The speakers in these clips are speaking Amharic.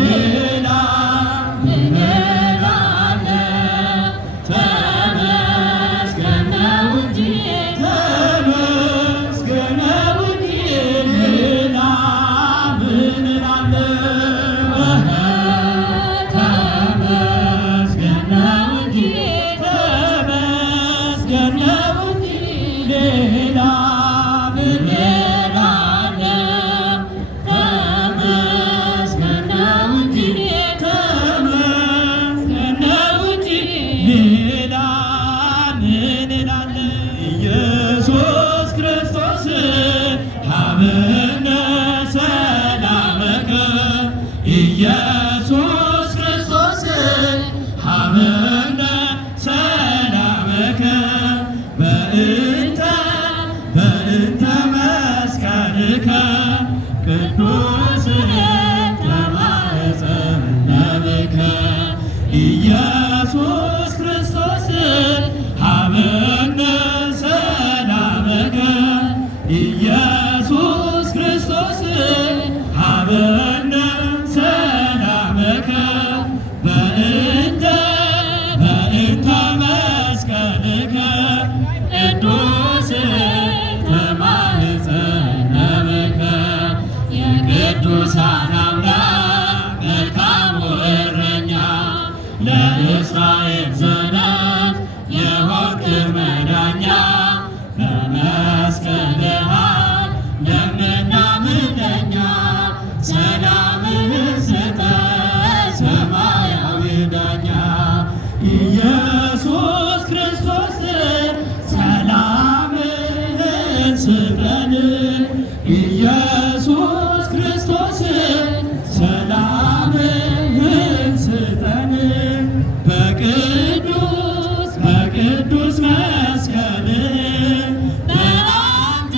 ሌላ ምን እላለሁ? ተመስገን ነው እንጂ ተመስገን ነው እንጂ ሌላ ምን እላለሁ? ተመስገን ነው እንጂ ተመስገን ነው እንጂ ሌላ ምን እላለሁ? ተመስገን ነው እንጂ ተመስገን ነው እንጂ ሌላ ምን እላለሁ? ኢየሱስ ክርስቶስ ሀበነ ሰላመከ ኢየሱስ ክርስቶስ ሀበነ ሰላመከ በእንተ መስቀልከ ቅዱስ ተማኅፀንከ ኢየሱስ ክርስቶስ ሀበነ ሰላመከ ኢየሱስ ክርስቶስ ሀበነ ሰላመከ በእንተ መስቀልከ ቅዱስ ተማኅፀንከ የቅዱሳን አምላክ መልካሙ እረኛ ለእስራኤል ዘነት የሆንክ መዳኛ በመስቀልህ ለምናምን ለእኛ ሰላምህን ስጠን ሰማያዊ ዳኛ ኢየሱስ ክርስቶስ ሰላምህን ስጠን ኢየሱስ ክርስቶስ ሰላምህን ስጠን በቅዱስ መስቀል በአንተ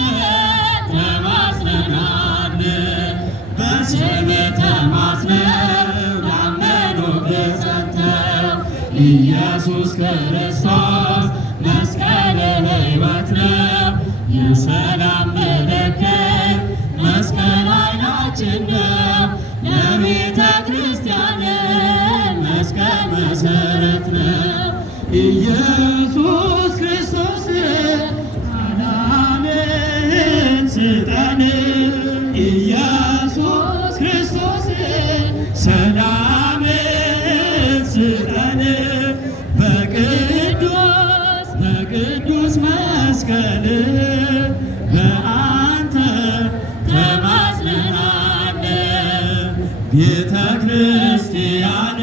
ተማጽነናል በስምህ ተማጽነው ላመኑብህ ጸንተው ኢየሱስ ክርስቶስ መስቀልህ ሕይወት ነው የሰላም ምልክት መስቀል ኃይላችን ነው ለቤተ ክርስቲያን መስቀል መሠረት ነው ኢየሱስ ክርስቶስ ሰላምህን ስጠን ኢየሱስ ክርስቶስ ሰላምህን ስጠን በቅዱስ መስቀል በአንተ ተማጽነናል ቤተ ክርስቲያን